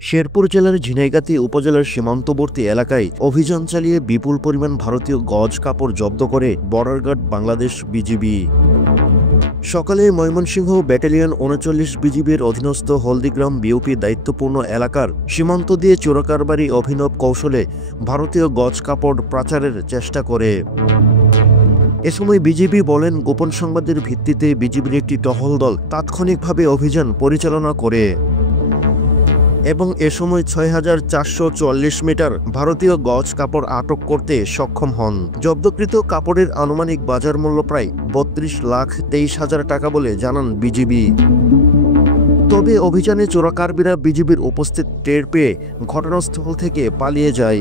শেরপুর জেলার ঝিনাইগাতী উপজেলার সীমান্তবর্তী এলাকায় অভিযান চালিয়ে বিপুল পরিমাণ ভারতীয় গজ কাপড় জব্দ করে বর্ডার গার্ড বাংলাদেশ বিজিবি। সকালে ময়মনসিংহ ব্যাটালিয়ন ৩৯ বিজিবির অধীনস্থ হলদিগ্রাম বিওপি দায়িত্বপূর্ণ এলাকার সীমান্ত দিয়ে চোরাকারবারি অভিনব কৌশলে ভারতীয় গজ কাপড় পাচারের চেষ্টা করে। এ সময় বিজিবি বলেন, গোপন সংবাদের ভিত্তিতে বিজিবির একটি টহল দল তাৎক্ষণিকভাবে অভিযান পরিচালনা করে এবং এ সময় ৬,৪৪৪ মিটার ভারতীয় গজ কাপড় আটক করতে সক্ষম হন। জব্দকৃত কাপড়ের আনুমানিক বাজার মূল্য প্রায় ৩২,২৩,০০০ টাকা বলে জানান বিজিবি। তবে অভিযানে চোরাকারবারিরা বিজিবির উপস্থিত টের পেয়ে ঘটনাস্থল থেকে পালিয়ে যায়।